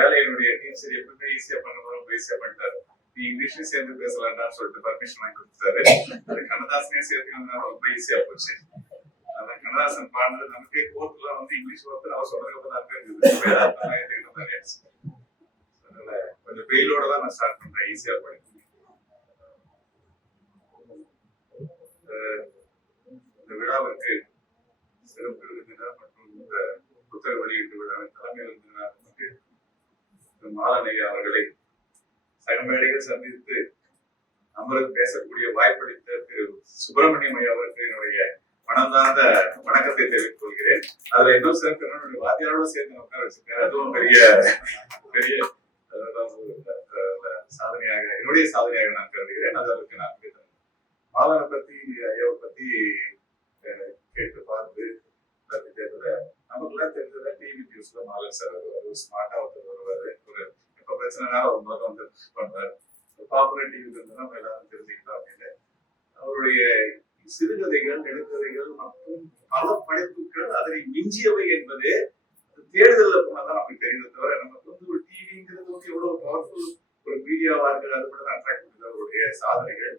வேலையினுடைய teacher எப்பவுமே ஈஸியா பண்ணும்போது ரொம்ப ஈஸியா பண்ணிட்டாரு. நீ இங்கிலீஷ்லயும் சேர்ந்து பேசலாம்டான்னு சொல்லிட்டு பர்மிஷன் வாங்கி கொடுத்தாரு அது கண்ணதாசனையும் வந்தாலும் ரொம்ப ஈஸியா போச்சு. அதான் கண்ணதாசன் பாடுறது நமக்கே கோர்ட்ல வந்து இங்கிலீஷ் ஒருத்தர் அவர் சொல்றதுக்கு தான் இருக்குது வேதாந்தம் மாதிரி ஆயிடுச்சு. அதனால கொஞ்சம் பெயிலோட தான் நான் ஸ்டார்ட் பண்றேன் ஈஸியா படிக்க. இந்த விழாவிற்கு சிறப்பு விருந்தினர் மற்றும் இந்த புத்தக வெளியீட்டு விழாவின் தலைமை விருந்தினர் நமக்கு திரு மாலனையா அவர்களை சகமேடையில் சந்தித்து நம்மளுக்கு பேசக்கூடிய வாய்ப்பளித்த திரு சுப்பிரமணியம் ஐயா அவருக்கு என்னுடைய மனந்தார்ந்த வணக்கத்தை தெரிவித்துக் கொள்கிறேன். அதுல இன்னும் சிறப்பு என்னுடைய வாத்தியாரோட சேர்ந்து உட்கார வச்சிருக்காரு அதுவும் பெரிய பெரிய சாதனையாக என்னுடைய சாதனையாக நான் கருதுகிறேன். அதற்கு நான் மிக மாதவனை பத்தி ஐயாவை பத்தி அஹ், கேட்டு பார்த்து கத்துக்கிறதுல நமக்குலாம் தெரிஞ்சதை டிவி நியூஸ்ல மாலன் சார் ஒரு ஸ்மார்ட் ஒரு பிரச்சனைனால பிரச்சனைனாலும் அவர் முதல்ல வந்து பண்ணுவார். பாப்புலர் டிவி நம்ம எல்லாரும் தெரிஞ்சுக்கிட்டோம் அப்படின்னு. அவருடைய சிறுகதைகள் நெடுங்கதைகள் மற்றும் பல படைப்புகள் அதனை மிஞ்சியவை என்பது தேர்தலில் போனதான் நமக்கு தெரியுது தவிர நமக்கு வந்து ஒரு டிவிங்கிறது வந்து எவ்வளவு பவர்ஃபுல் ஒரு மீடியாவா இருக்குது அது கூட தான் அட்ராக்ட் பண்ணுது அவருடைய சாதனைகள்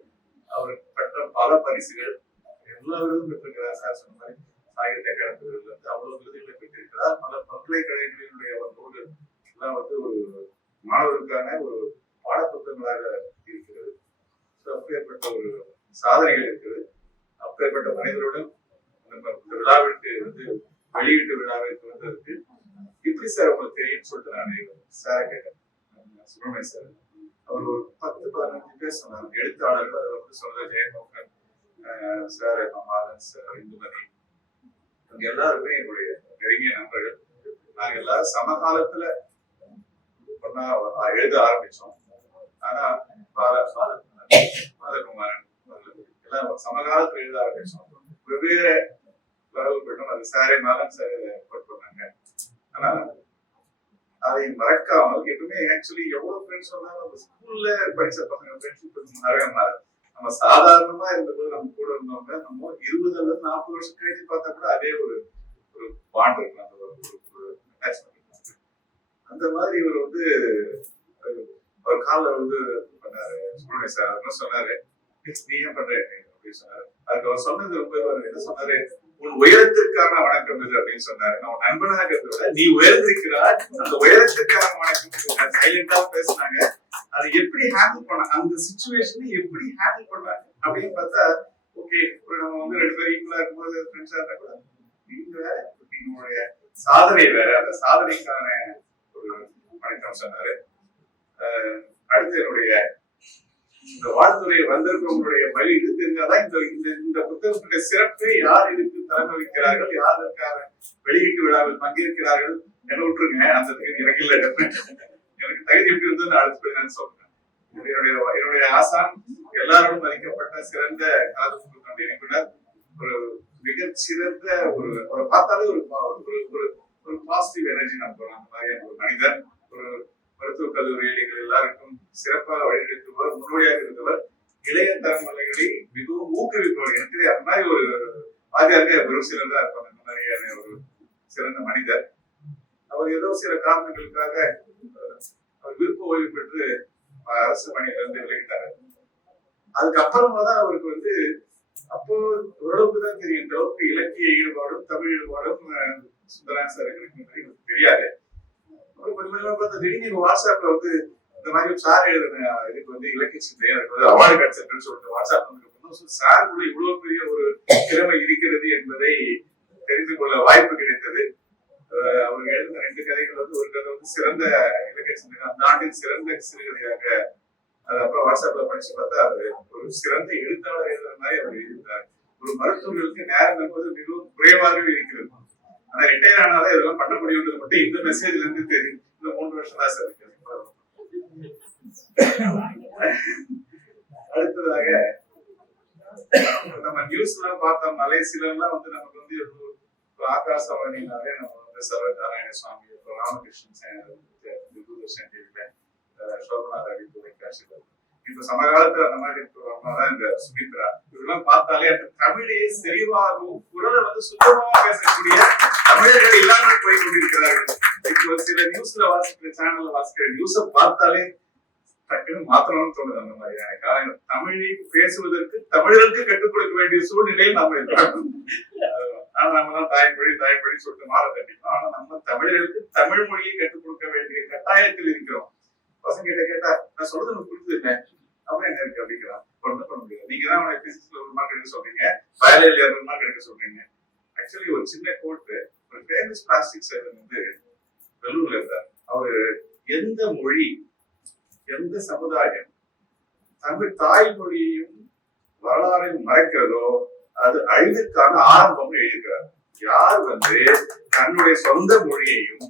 அவர் பெற்ற பல பரிசுகள் எல்லா விருதும் பெற்றிருக்கிறார். சார் சொன்ன மாதிரி சாகித்ய அகாடமி விருதுல அவ்வளவு விருதுகளை பெற்றிருக்கிறார். பல பல்கலைக்கழகங்களினுடைய நூல்கள் எல்லாம் வந்து ஒரு மாணவருக்கான ஒரு பாடப்புத்தகங்களாக இருக்கிறது. அப்பேற்பட்ட ஒரு சாதனைகள் இருக்குது. அப்பேற்பட்ட மனிதருடன் நம்ம இந்த விழாவிற்கு வந்து வெளியீட்டு விழாவிற்கு வந்ததுக்கு இப்படி சார் உங்களுக்கு தெரியும்னு சொல்லிட்டு நான் சாரை கேட்டேன். சுப்பிரமணிய சார். அவர் ஒரு பத்து பதினஞ்சு பேர் சொன்னார். எழுத்தாளர்கள் அதை வந்து சொன்னது ஜெயமோகன் சார் மாதன் சார் இந்துமதி இவங்க எல்லாருமே என்னுடைய நெருங்கிய நண்பர்கள். நாங்க எல்லாரும் சமகாலத்துல ஒன்னா எழுத ஆரம்பிச்சோம். ஆனா பால- பால- பாலகுமாரன் எல்லாம் சமகாலத்துல எழுத ஆரம்பிச்சோம். வெவ்வேறு லெவல் போயிட்டோம் அது சாரே மாலன் சார் ஒர்க் பண்ணாங்க. ஆனா அதை மறக்காமல் எப்பவுமே ஆக்சுவலி எவ்வளவு ஃப்ரெண்ட்ஸ் வந்தாலும் நம்ம ஸ்கூல்ல படிச்ச பசங்க ஃப்ரெண்ட்ஷிப் நிறைய மாறுது. நம்ம சாதாரணமா இருந்தபோது நம்ம கூட இருந்தவங்க நம்ம இருபது அல்லது நாற்பது வருஷம் கழிச்சு பார்த்தா கூட அதே ஒரு ஒரு பாண்ட் இருக்கும். அந்த ஒரு இருக்கும். அந்த மாதிரி இவர் வந்து அவர் ஒரு காலில் வந்து பண்ணாரு. சுப்பிரமணிய சார் என்ன சொன்னாரு? நீ ஏன் பண்ற அப்படின்னு சொன்னாரு. அதுக்கு அவர் சொன்னது ரொம்ப என்ன சொன்னாரு? உன் உயரத்திற்கான வணக்கம் இது அப்படின்னு சொன்னாரு. நான் நண்பனாக இருக்கிறத நீ உயர்ந்திருக்கிறார் அந்த உயரத்திற்கான வணக்கம் சைலண்டா பேசினாங்க. அதை எப்படி ஹேண்டில் பண்ண அந்த சுச்சுவேஷனை எப்படி ஹேண்டில் பண்ண அப்படின்னு பார்த்தா ஓகே இப்போ நம்ம வந்து ரெண்டு பேரும் ஈக்குவலா இருக்கும்போது ஃப்ரெண்ட்ஸா இருந்தா கூட நீங்க வேற உங்களுடைய சாதனை வேற அந்த சாதனைக்கான வணக்கம் சொன்னாரு அடுத்து என்னுடைய இந்த வாழ்த்துறை வந்திருக்கவங்களுடைய வழி இது தெரிஞ்சாதான் இந்த இந்த புத்தகத்துடைய சிறப்பை யார் இதுக்கு தலைமை வைக்கிறார்கள் யார் இருக்கார வெளியீட்டு விழாவில் பங்கேற்கிறார்கள் என்ன விட்டுருங்க. அந்த எனக்கு இல்லை எனக்கு தகுதி எப்படி இருந்தது நான் அடுத்து நான் சொல்றேன். என்னுடைய என்னுடைய ஆசான் எல்லாரும் மதிக்கப்பட்ட சிறந்த காது கொண்ட ஒரு மிகச்சிறந்த ஒரு ஒரு பார்த்தாலே ஒரு ஒரு ஒரு ஒரு பாசிட்டிவ் எனர்ஜி நம்ம அந்த மாதிரியான ஒரு மனிதன். கல்லூரியில் எங்கள் எல்லாருக்கும் சிறப்பாக வழிநடத்துபவர் முன்னோடியாக இருந்தவர் இளைய தலைமுறைகளை மிகவும் ஊக்குவிப்பவர் எனக்கு அந்த மாதிரி ஒரு வாத்தியாருக்கு பெரும் சிறந்தா இருப்பாங்க அந்த மாதிரியான ஒரு சிறந்த மனிதர். அவர் ஏதோ சில காரணங்களுக்காக அவர் விருப்ப ஓய்வு பெற்று அரசு பணியில இருந்து விலகிட்டாரு. அதுக்கப்புறமா தான் அவருக்கு வந்து அப்போ ஓரளவுக்கு தான் தெரியும் இந்த அளவுக்கு இலக்கிய ஈடுபாடும் தமிழ் ஈடுபாடும் சுந்தரா சார் எனக்கு தெரியாது. வாட்ஸ்அப்ல வந்து இந்த மாதிரி ஒரு சார் எழுதின இதுக்கு வந்து இலக்கிய சிந்தையா எனக்கு வந்து அவார்டு கிடைச்சிருக்குன்னு சொல்லிட்டு வாட்ஸ்அப் வந்து சார் கூட இவ்வளவு பெரிய ஒரு திறமை இருக்கிறது என்பதை தெரிந்து கொள்ள வாய்ப்பு கிடைத்தது. அவர் எழுதின ரெண்டு கதைகள் வந்து ஒரு கதை வந்து சிறந்த இலக்கிய சிந்தனை அந்த ஆண்டின் சிறந்த சிறுகதையாக அது அப்புறம் வாட்ஸ்அப்ல படிச்சு பார்த்தா அது ஒரு சிறந்த எழுத்தாளர் எழுதுற மாதிரி அவர் எழுதினார் ஒரு மருத்துவர்களுக்கு நேரம் என்பது மிகவும் குறைவாகவே இருக்கிறது. ஆனா ரிட்டையர் ஆனாதான் இதெல்லாம் பண்ண முடியும்ன்றது மட்டும் இந்த மெசேஜ்ல இருந்து தெரியும். இந்த மூன்று வருஷம் தான் சார் இருக்கு. அடுத்ததாக நம்ம நியூஸ் எல்லாம் பார்த்தோம் மலேசியில எல்லாம் வந்து நமக்கு வந்து இப்போ ஆகாசவாணினாலே நம்ம வந்து சர்வ நாராயண சுவாமி ராமகிருஷ்ணன் தூர்தர்ஷன் டிவில சோபனா ரவி தொலைக்காட்சியில் இப்ப சமகாலத்துல அந்த மாதிரி இருக்கிறவங்கதான் இந்த சுமித்ரா. இதெல்லாம் பார்த்தாலே அந்த தமிழையே செறிவாகவும் குரலை வந்து சுத்தமாக பேசக்கூடிய தமிழர்கள் இல்லாமல் போய் கொண்டிருக்கிறார்கள். இப்போ சில நியூஸ்ல வாசிக்கிற சேனல்ல வாசிக்கிற நியூஸ பார்த்தாலே டக்குன்னு மாத்தணும்னு தோணுது அந்த மாதிரியான காலங்கள் தமிழை பேசுவதற்கு தமிழருக்கு கற்றுக் கொடுக்க வேண்டிய சூழ்நிலையில் நாம இருக்கிறோம். ஆனா நம்ம தான் தாய்மொழி தாய்மொழி சொல்லிட்டு மாற கட்டிக்கணும் ஆனா நம்ம தமிழர்களுக்கு தமிழ் மொழியை கற்றுக் கொடுக்க வேண்டிய கட்டாயத்தில் இருக்கிறோம். பசங்க கிட்ட கேட்டா நான் சொல்றது உனக்கு புரிஞ்சுருக்கேன் அப்புறம் என்ன இருக்கு? அப்படிங்கிறான். ஒன்றும் பண்ண முடியாது. நீங்க தான் அவனை பிசிக்ஸ்ல ஒரு மார்க் எடுக்க சொல்றீங்க. பயாலஜில இரநூறு மார்க் எடுக்க சொல்றீங்க. ஆக்சுவலி ஒரு சின்ன கோட்டு ஒரு ஃபேமஸ் பிளாஸ்டிக் சர்ஜன் வந்து வெள்ளூர்ல இருந்தார். அவரு எந்த மொழி எந்த சமுதாயம் தமிழ் தாய்மொழியையும் வரலாறையும் மறைக்கிறதோ அது அழிவுக்கான ஆரம்பம் எழுதியிருக்கிறார். யார் வந்து தன்னுடைய சொந்த மொழியையும்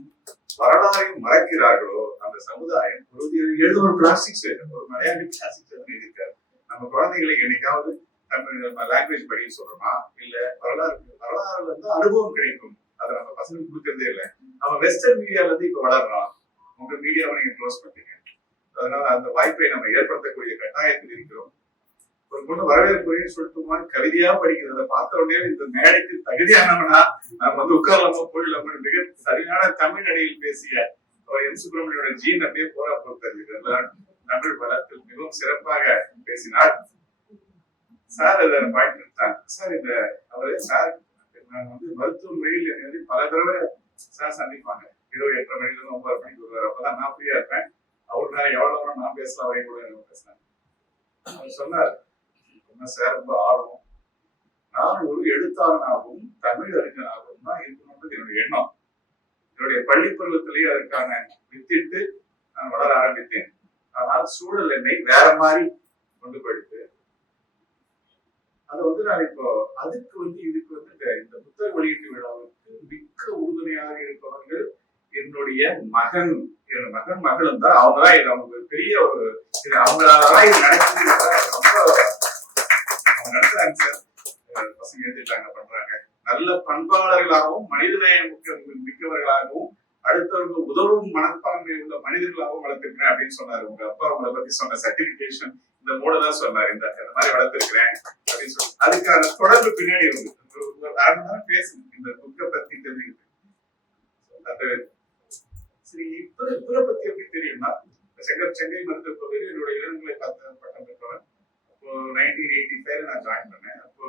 வரலாறையும் மறைக்கிறார்களோ அந்த சமுதாயம் ஒரு எழுத ஒரு பிளாஸ்டிக் சர்ஜன் ஒரு மலையாளி பிளாஸ்டிக் சர்ஜன் எழுதியிருக்காரு நம்ம குழந்தைகளுக்கு என்னைக்காவது தமிழ் நம்ம லாங்குவேஜ் படிக்க சொல்றோமா? இல்ல வரலாறு வரலாறுல இருந்து அனுபவம் கிடைக்கும். அதை நம்ம பசங்களுக்கு கொடுக்கறதே இல்லை. நம்ம வெஸ்டர்ன் மீடியால இருந்து இப்ப வளர்றோம். உங்க மீடியாவை நீங்க க்ளோஸ் பண்ணீங்க அதனால அந்த வாய்ப்பை நம்ம ஏற்படுத்தக்கூடிய கட்டாயத்தில் இருக்கிறோம். ஒரு பொண்ணு வரவேற்புரையும் சொல்லிட்டு மாதிரி கவிதையா படிக்கிறத. பார்த்த உடனே இந்த மேடைக்கு தகுதியானவனா? நம்ம வந்து உட்காரலாமா? போயிடலாமா மிக சரியான தமிழ் அடையில் பேசிய எம் சுப்பிரமணியோட ஜீன் அப்படியே போரா பொறுத்தது இதெல்லாம் தமிழ் வளத்தில் மிகவும் சிறப்பாக பேசினார். சார் அதை பாயிண்ட் எடுத்தாங்க. சார் இந்த அவரே சார் நான் வந்து மருத்துவ முறையில் என்னை வந்து பல தடவை சார் சந்திப்பாங்க. இரவு எட்டரை மணில இருந்து ஒன்பது மணிக்கு வருவார். அப்பதான் நான் ஃப்ரீயா இருப்பேன். அவர் நான் எவ்வளவு நேரம் நான் பேசலாம் அவரையும் கூட எனக்கு பேசினாங்க அவர் சொன்னார் சார் ரொம்ப ஆர்வம். நான் ஒரு எழுத்தாளனாகவும் தமிழ் அறிஞனாகவும் தான் இருக்கணும்ன்றது என்னுடைய எண்ணம். என்னுடைய பள்ளி பருவத்திலேயே அதற்கான வித்திட்டு நான் வளர ஆரம்பித்தேன். ஆனால் சூழல் என்னை வேற மாதிரி கொண்டு போயிடுது அதை வந்து நான் இப்போ அதுக்கு வந்து இதுக்கு வந்து இந்த- புத்தக வெளியீட்டு விழாவுக்கு மிக்க உறுதுணையாக இருப்பவர்கள் என்னுடைய மகன். என் மகன் மகளும் தான். அவங்க தான் அவங்க பெரிய ஒரு அவங்களாலதான் இது நடக்குது ரொம்ப அவங்க நடத்துறாங்க சார் பசங்க எழுதிட்டாங்க பண்றாங்க. நல்ல பண்பாளர்களாகவும் மனிதநேயம் மிக்கவர்களாகவும் அடுத்தவர்களுக்கு உதவும் மனப்பான்மை உள்ள மனிதர்களாகவும் வளர்த்திருக்கிறேன் அப்படின்னு சொன்னாரு. உங்க அப்பா உங்களை பத்தி சொன்ன சர்டிபிகேஷன் இந்த மூணு தான் சொன்னாரு. இந்த இந்த மாதிரி வளர்த்திருக்கிறேன் அப்படின்னு சொல்லி அதுக்கான தொடர்பு பின்னாடி இருக்கு. ஒரு ஒரு அரை மணி நேரம் இந்த புக்கை பத்தி தெரிஞ்சுக்கிட்டு. அது சரி இப்ப இவரை பத்தி எப்படி தெரியும்னா செங்கல் செங்கை மருத்துவ கல்லூரியில் என்னுடைய இளநிலை பார்த்த பட்டம் பெற்றவன். அப்போ நைன்டீன் எயிட்டி ஃபைவ்ல நான் ஜாயின் பண்ணேன். அப்போ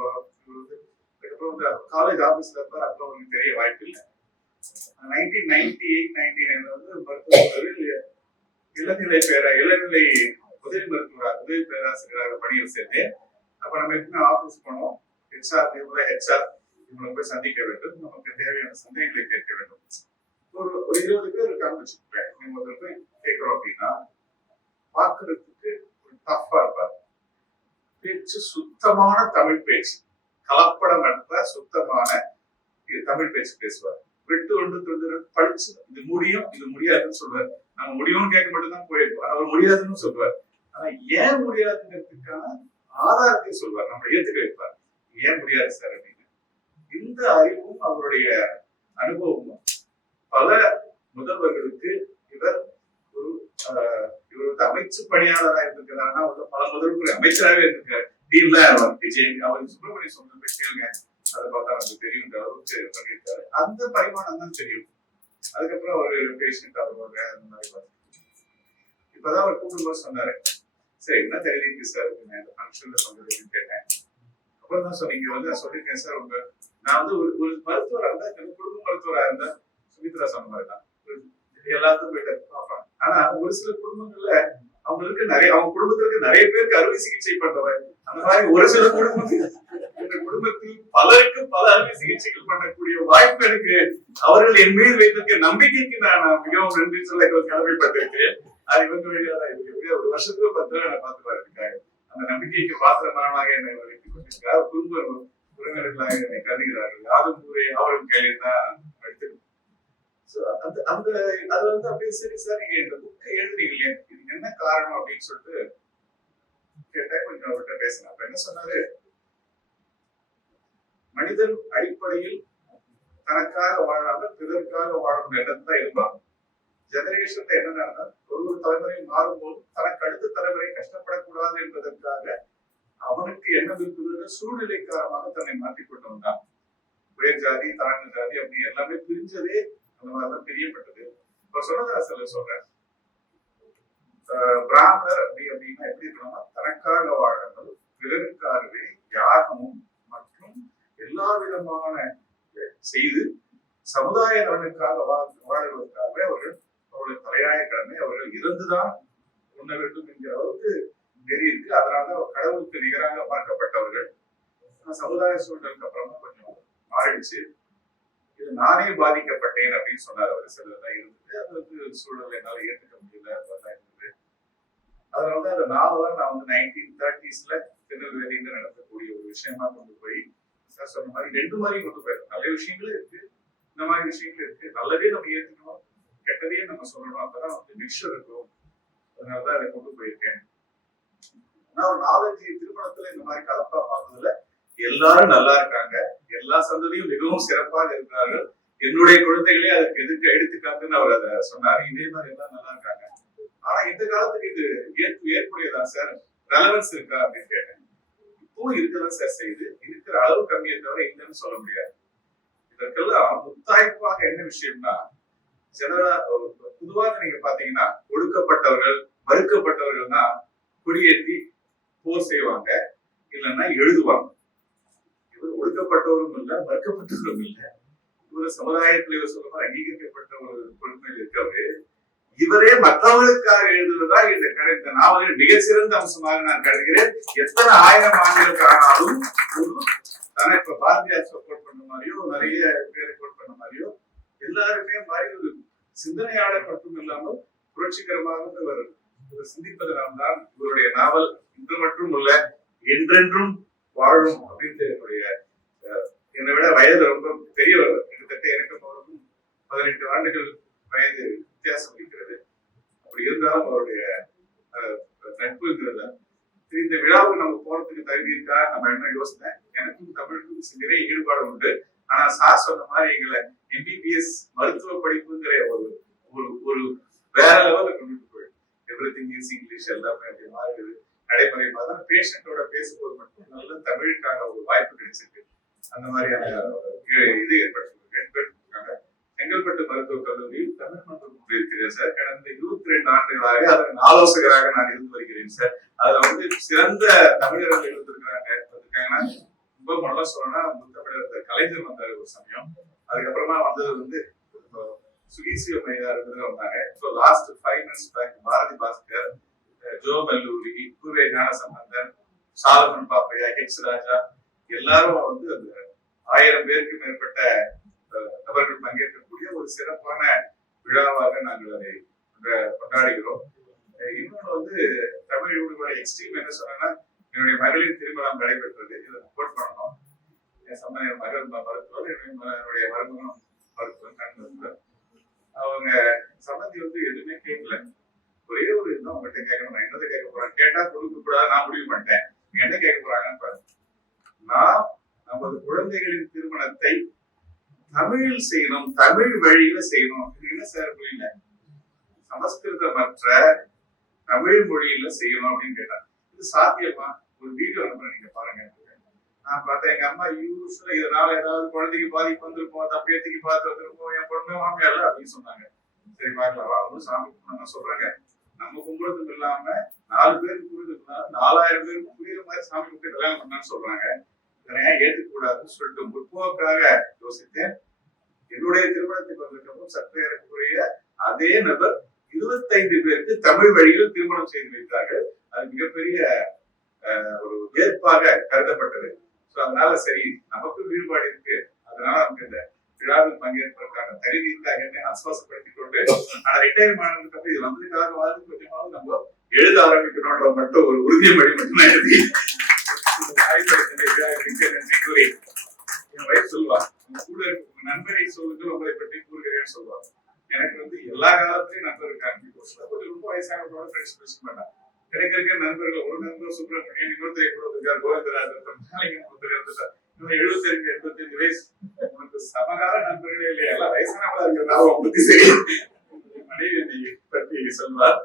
அதுக்கப்புறம் காலேஜ் ஆஃபீஸில் இருந்தார் அப்போ அவருக்கு தெரிய வாய்ப்பு இல்லை. நைன்டீன் நைன்டி எயிட் நைன்டி நைன்ல வந்து மருத்துவ இளநிலை பேர இளநிலை உதவி மருத்துவராக உதவி பேராசிரியராக பணியில் சேர்ந்தேன் அப்போ நம்ம எப்பவுமே ஆஃபீஸ் போனோம். ஹெச்ஆர் இவ்வளோ ஹெச்ஆர் இவங்களை போய் சந்திக்க வேண்டும். நமக்கு தேவையான சந்தேகங்களை கேட்க வேண்டும். ஒரு ஒரு இருபது பேர் இருக்காங்க வச்சுக்கோங்க நீங்க முதல்ல போய் கேட்கிறோம் அப்படின்னா பார்க்கறதுக்கு ஒரு டஃப்பா இருப்பார். பேச்சு சுத்தமான தமிழ் பேச்சு. கலப்படமற்ற சுத்தமான இது தமிழ் பேச்சு பேசுவார். வெட்டு ஒன்று தொண்டு படிச்சு இது முடியும் இது முடியாதுன்னு சொல்லுவார் நம்ம முடியும்னு கேட்க மட்டும்தான் போயிருக்கோம். அவர் முடியாதுன்னு சொல்லுவார் ஆனா ஏன் முடியாதுங்கிறதுக்கான ஆதாரத்தை சொல்வார். நம்ம ஏத்துக்க வைப்பார். ஏன் முடியாது சார் அப்படின்னு. இந்த அறிவும் அவருடைய அனுபவமும் பல முதல்வர்களுக்கு இவர் ஒரு இவர் வந்து அமைச்சு பணியாளராக இருந்திருக்கிறாருன்னா வந்து பல முதல்வர்கள் அமைச்சராகவே இருந்திருக்காரு. டீம்ல விஜய் அவர் சுப்பிரமணிய சொன்ன போய் அதை பார்த்தா நமக்கு தெரியும் அளவுக்கு பண்ணியிருக்காரு. அந்த பரிமாணம் தான் தெரியும். அதுக்கப்புறம் ஒரு பேஷண்ட் அவரோட அந்த மாதிரி பார்த்து இப்பதான் அவர் கூப்பிடும்போது சொன்னாரு சரி என்ன தெரியுது சார்? நான் இந்த ஃபங்க்ஷன்ல சொல்றதுன்னு கேட்டேன். அப்புறம் தான் சொன்னீங்க வந்து நான் சொல்லியிருக்கேன் சார் உங்க நான் வந்து ஒரு ஒரு மருத்துவரா இருந்தா எனக்கு குடும்ப மருத்துவரா இருந்தா சுமித்ரா சொன்ன மாதிரி தான். எல்லாத்துக்கும் போயிட்டு பார்ப்பாங்க. ஆனா ஒரு சில குடும்பங்கள்ல அவங்களுக்கு நிறைய அவங்க குடும்பத்திற்கு நிறைய பேருக்கு அறுவை சிகிச்சை பண்றவங்க அந்த மாதிரி ஒரு சில குடும்பத்துக்கு இந்த குடும்பத்தில் பலருக்கு பல அறுவை சிகிச்சைகள் பண்ணக்கூடிய வாய்ப்பு எனக்கு அவர்கள் என் மீது வைத்திருக்க நம்பிக்கைக்கு நான் மிகவும் நன்றி சொல்ல கடமைப்பட்டிருக்கிறேன். அது இவங்க வழியாக இருக்கு ஒரு வருஷத்துக்கு பத்து ரூபாய் நான் பார்த்து அந்த நம்பிக்கைக்கு பாத்திரமானமாக என்னை வைத்துக் கொண்டிருக்கிறார். குடும்ப உறவினர்களாக என்னை கருதுகிறார்கள். யாரும் ஊரே அவரும் கையில் தான் வைத்திருக்கிறேன். அந்த அந்த அதுல வந்து அப்படியே சரி சார் நீங்க இந்த புக்கை எழுதுறீங்களே இதுக்கு என்ன காரணம் அப்படின்னு சொல்லிட்டு கேட்டேன் கொஞ்சம் அவர்கிட்ட பேசினேன் அப்ப என்ன சொன்னாரு? மனிதன் அடிப்படையில் தனக்காக வாழாமல் பிறருக்காக வாழும் எண்ணம் தான் இருப்பான் ஜெனரேஷன்ல என்ன நடந்தா ஒரு ஒரு தலைமுறை மாறும்போது தனக்கு அடுத்த தலைமுறை கஷ்டப்படக்கூடாது என்பதற்காக அவனுக்கு என்ன இருக்கிறது சூழ்நிலை காரணமாக தன்னை மாற்றிக் கொண்டு வந்தான். உயர் ஜாதி தாழ்ந்த ஜாதி அப்படி எல்லாமே பிரிஞ்சதே அந்த மாதிரிதான் பிரியப்பட்டது. இப்ப சொன்னதா சில சொல்றேன். பிராமணர் அப்படி அப்படின்னா எப்படி இருக்கணும்னா தனக்காக வாழாமல் பிறருக்காகவே யாகமும் எல்லா விதமான செய்து சமுதாய நலனுக்காக வாழ்வதற்காக வாழ்வதற்காகவே அவர்கள் அவருடைய தலையாய கடமை அவர்கள் இருந்துதான் உண்ண வேண்டும் என்கிற அளவுக்கு நெறி இருக்கு. அதனால அவர் கடவுளுக்கு நிகராக பார்க்கப்பட்டவர்கள். சமுதாய சூழலுக்கு அப்புறமா கொஞ்சம் மாறிடுச்சு. இது நானே பாதிக்கப்பட்டேன் அப்படின்னு சொன்னார் அவர். சிலதெல்லாம் இருந்துட்டு அது வந்து சூழல் என்னால் ஏற்றுக்க முடியல அதெல்லாம் இருந்தது. அதனாலதான் அந்த நாவலாம் நான் வந்து நைன்டீன் தேர்ட்டிஸ்ல திருநெல்வேலியில நடத்தக்கூடிய ஒரு விஷயமா கொண்டு போய் சார் சொன்ன மாதிரி ரெண்டு மாதிரி கொண்டு போயிடும் நல்ல விஷயங்களும் இருக்கு. இந்த மாதிரி விஷயங்களும் இருக்கு. நல்லதே நம்ம ஏற்றுக்கணும் கெட்டதையே நம்ம சொல்லணும். அப்பதான் வந்து மிக்சர் இருக்கும். அதனாலதான் அதை கொண்டு போயிருக்கேன். நான் ஒரு நாலஞ்சு திருமணத்துல இந்த மாதிரி கலப்பா பார்த்ததுல எல்லாரும் நல்லா இருக்காங்க. எல்லா சந்ததியும் மிகவும் சிறப்பாக இருக்கிறார்கள். என்னுடைய குழந்தைகளே அதுக்கு எதுக்கு எடுத்துக்காட்டுன்னு அவர் அதை சொன்னார். இதே மாதிரி எல்லாம் நல்லா இருக்காங்க. ஆனா இந்த காலத்துக்கு இது ஏற்பு ஏற்புடையதா சார் ரெலவன்ஸ் இருக்கா அப்படின்னு கேட்டேன். இப்பவும் இருக்கதான் சார் செய்யுது. இருக்கிற அளவு கம்மியை தவிர இல்லைன்னு சொல்ல முடியாது. இதற்கெல்லாம் முத்தாய்ப்பாக என்ன விஷயம்னா ஜெனரலா பொதுவாக நீங்க பாத்தீங்கன்னா ஒடுக்கப்பட்டவர்கள் மறுக்கப்பட்டவர்கள் தான் குடியேற்றி போர் செய்வாங்க இல்லைன்னா எழுதுவாங்க. இவர் ஒடுக்கப்பட்டவரும் இல்ல மறுக்கப்பட்டவரும் இல்ல. இவர் சமுதாயத்தில் இவர் சொல்ல மாதிரி அங்கீகரிக்கப்பட்ட ஒரு பொறுமையில் இருக்கவர் இவரே மற்றவர்களுக்காக எழுதுவதால் இந்த கிடைத்த நாவலில் நாவலின் மிக சிறந்த அம்சமாக நான் கருதுகிறேன். எத்தனை ஆயிரம் ஆண்டுகளுக்கு ஆனாலும் ஒரு தானே இப்ப பாரதியார் சப்போர்ட் பண்ண மாதிரியோ நிறைய பேர் கோட் பண்ண மாதிரியோ எல்லாருமே மாதிரி ஒரு சிந்தனையாளர் மட்டும் இல்லாமல் புரட்சிகரமாக இவர் இவர் சிந்திப்பதனால்தான் இவருடைய நாவல் இன்று மட்டும் இல்ல என்றென்றும் வாழும் அப்படின்னு என்னுடைய என்னை விட வயது ரொம்ப பெரியவர். கிட்டத்தட்ட எனக்கு அவருக்கும் பதினெட்டு ஆண்டுகள் வயது வித்தியாசம் இருக்கிறது. அப்படி இருந்தாலும் அவருடைய அஹ், நட்புங்கிறத இந்த விழாவுக்கு நம்ம போறதுக்கு தகுதி இருக்கா நம்ம என்ன யோசனை? எனக்கும் தமிழுக்கும் நிறைய ஈடுபாடு உண்டு. ஆனா சார் சொன்ன மாதிரி எங்களை எம்பிபிஎஸ் மருத்துவ படிப்புங்கிற ஒரு ஒரு ஒரு வேற லெவல்ல கொண்டுட்டு போயிடும் எவ்ரி திங் இஸ் இங்கிலீஷ் எல்லாமே அப்படி மாறுது. நடைமுறை தான் பேஷண்டோட பேசும்போது மட்டும் நல்ல தமிழுக்கான ஒரு வாய்ப்பு கிடைச்சிருக்கு. அந்த மாதிரியான இது ஏற்பட்டு ஏற்பட்டிருக்காங்க செங்கல்பட்டு மருத்துவக் கல்லூரியில் தமிழ் மன்றம் இருக்கிறேன் சார் கடந்த இருபத்தி ரெண்டு அதற்கு ஆலோசகராக நான் இருந்து வருகிறேன் சார் அதுல வந்து சிறந்த தமிழர்கள் இருந்திருக்கிறாங்க இருக்காங்கன்னா ரொம்ப நல்லா சொல்லணும்னா முத்தமிழர் கலைஞர் வந்தாரு ஒரு சமயம். அதுக்கப்புறமா வந்தது வந்து சுகீசிய மைதா இருந்தது வந்தாங்க. So last five minutes back Bharathi Baskar Joe Malloori குருவே ஞானசம்பந்தன் சாலமன் பாப்பையா ஹெச் ராஜா எல்லாரும் வந்து அந்த ஆயிரம் பேருக்கு மேற்பட்ட நபர்கள் பங்கேற்கக்கூடிய ஒரு சிறப்பான விழாவாக நாங்கள் அதை கொண்டாடுகிறோம் இன்னொன்று வந்து தமிழ் விடுமுறை எக்ஸ்ட்ரீம் என்ன சொன்னா என்னுடைய மகளிர் திருமணம் நடைபெற்றது. இதை ரிப்போர்ட் பண்ணணும். என் சம்பந்த என் மகள் மருத்துவர் என்னுடைய என்னுடைய மருமகனும் மருத்துவர் கண் மருத்துவர் அவங்க சம்பந்தி வந்து எதுவுமே கேட்கல. ஒரே ஒரு இதுதான் உங்கள்கிட்ட கேட்கணும். நான் என்னதை கேட்க போறேன்? கேட்டா கொடுக்க கூடாது நான் முடிவு பண்ணிட்டேன். என்ன கேட்க போறாங்கன்னு பாருங்க நான் நமது குழந்தைகளின் திருமணத்தை தமிழில் செய்யணும் தமிழ் வழியில செய்யணும். இது என்ன சார் புரியல? சமஸ்கிருதமற்ற தமிழ் மொழியில செய்யணும் அப்படின்னு கேட்டாங்க. இது சாத்தியமா? ஒரு வீடியோ அனுப்புறேன் நீங்க பாருங்க. நான் பார்த்தேன் எங்க அம்மா யூஸ்ல இதனால ஏதாவது குழந்தைக்கு பாதிப்பு வந்திருப்போம் தப்பியத்துக்கு பார்த்து வந்திருப்போம் என் பொண்ணு மாமியார் அப்படின்னு சொன்னாங்க. சரி பார்க்கலாம் அவங்களும் சாமி கும்பிடுங்க சொல்றாங்க. நம்ம கும்பிடுறதுக்கு இல்லாம நாலு பேருக்கு புரியுதுனால நாலாயிரம் பேருக்கு புரியுற மாதிரி சாமி கும்பிட்டு கல்யாணம் பண்ணான்னு சொல்றாங்க. இதனை ஏன் கூடாதுன்னு சொல்லிட்டு முற்போக்காக யோசித்தேன். என்னுடைய திருமணத்துக்கு வந்ததுக்கப்புறம் சற்று ஏறக்குறைய அதே நபர் இருபத்தைந்து பேருக்கு தமிழ் வழியில் திருமணம் செய்து வைத்தார்கள். அது மிகப்பெரிய அஹ், ஒரு ஏற்பாக கருதப்பட்டது. சோ அதனால சரி நமக்கு ஈடுபாடு இருக்கு. அதனால நமக்கு இந்த விழாவில் பங்கேற்பதற்கான தகுதி இருக்கா என்ன ஆஸ்வாசப்படுத்திக் கொண்டு ஆனா ரிட்டையர் ஆனதுக்கு அப்புறம் இது வந்ததுக்காக வாழ்ந்து கொஞ்சமாவது நம்ம எழுத ஆரம்பிக்கணும்ன்ற மட்டும் ஒரு உறுதிமொழி மட்டும் மட்டும்தான் எழுதி. நன்றி கூறி என் வயசு சொல்லுவா. கூட நண்பரை சொல்லுங்கள் உங்களை பற்றி கூறுகிறேன்னு சொல்லுவா. எனக்கு வந்து எல்லா காலத்திலயும் நண்பர் இருக்காங்க இப்போ கொஞ்சம் ரொம்ப வயசானவங்களோட ஃப்ரெண்ட்ஸ் பேச மாட்டான் எனக்கு இருக்க நண்பர்கள் ஒரு நண்பர் சுப்பிரமணியன் இன்னொருத்தர் கூட இருக்கார் கோவிந்தராஜன் நாளைக்கு ஒருத்தர் இருந்துட்டார் இன்னும் எழுபத்தஞ்சு எண்பத்தஞ்சு வயசு. உனக்கு சமகால நண்பர்களே இல்லையா? எல்லாம் வயசானவங்களா இருக்கிறதா உன் புத்தி சரி மனைவி என்னை பற்றி சொல்வார்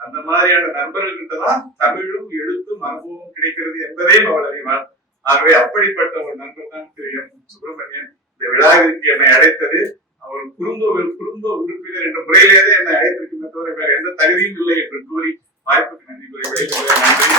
அந்த மாதிரியான நண்பர்கள்கிட்ட தான் தமிழும் எழுத்தும் அனுபவம் கிடைக்கிறது என்பதே அவள் அறிவாள். ஆகவே அப்படிப்பட்ட ஒரு நண்பர் தான் திரு எம் சுப்பிரமணியன் இந்த விழாவிற்கு என்னை அழைத்தது அவர் குடும்ப குடும்ப உறுப்பினர் என்ற முறையிலேயே என்ன அழைத்திருக்குமே தவிர வேற எந்த தகுதியும் இல்லை என்று கூறி வாய்ப்புக்கு நன்றி கூறி நன்றி.